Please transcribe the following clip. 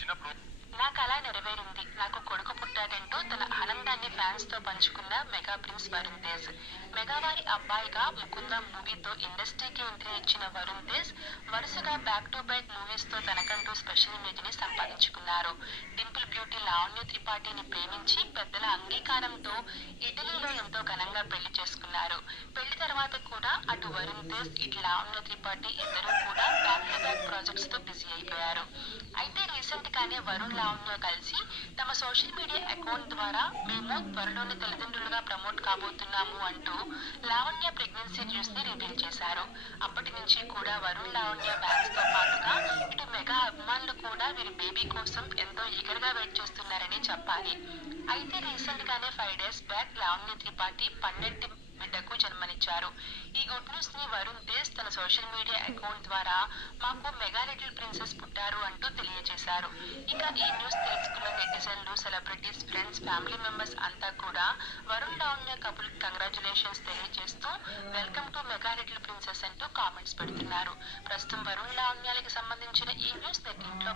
నా కల నెరవేరింది, నాకు కొడుకు పుట్టాడంటూ తన ఆనందాన్ని ఫ్యాన్స్ తో పంచుకున్న mega prince Varun Tej. Mega వారి అబ్బాయిగా ముకుంద మూవీతో ఇండస్ట్రీకి ఎంట్రీ ఇచ్చిన వరుణ్ తేజ్ వరుసగా బ్యాక్ టు బ్యాక్ మూవీస్ తో తనకంటూ స్పెషల్ ఇమేజ్ ని సంపాదించుకున్నారు. డింపుల్ బ్యూటీ లావణ్య త్రిపాఠిని ప్రేమించి పెద్దల అంగీకారంతో ఇటలీలో ఎంతో ఘనంగా పెళ్లి చేసుకున్నారు. పెళ్లి తర్వాత కూడా అటు వరుణ్ తేజ్ ఇటు లావణ్య త్రిపాఠి ఇద్దరూ కూడా బ్యాక్ టు బ్యాక్ ప్రాజెక్ట్స్ తో బిజీ అయిపోయారు. అయితే రీసెంట్ గానే వరుణ్ లావణ్య కలిసి తమ సోషల్ మీడియా అకౌంట్ ద్వారా మేము త్వరలోనే తల్లిదండ్రులుగా ప్రమోట్ కాబోతున్నాము అంటూ లావణ్య ప్రెగ్నెన్సీ న్యూస్ ని రివీల్ చేశారు. అప్పటి నుంచి కూడా వరుణ్ లావణ్య ఫ్యాన్స్ తో పాటుగా ఇటు మెగా అభిమానులు కూడా వీరి బేబీ కోసం ఎంతో ఈగర్ గా వెయిట్ చేస్తున్నారని చెప్పాలి. అయితే రీసెంట్ గానే 5 days బ్యాక్ లావణ్య త్రిపాఠి పన్నెంటి బిడ్డకు జన్మనిచ్చారు. ఈ గుడ్ న్యూస్ ని వరుణ్ తేజ్ తన సోషల్ మీడియా అకౌంట్ ద్వారా మాకు మెగా లిటిల్ ప్రిన్సెస్ పుట్టారు అంటూ తెలియజేశారు. ఇక ఈ న్యూస్ తెలుసుకున్న నెటిజన్లు, సెలబ్రిటీస్, ఫ్రెండ్స్, ఫ్యామిలీ మెంబర్స్ అంతా కూడా వరుణ్ లావణ్య కపుల్ కంగ్రాచులేషన్స్ తెలియజేస్తూ welcome to mega little princess అంటూ కామెంట్స్ పెడుతున్నారు. ప్రస్తుతం వరుణ్ లావణ్యాలకి సంబంధించిన ఈ న్యూస్ నెట్టింట్లో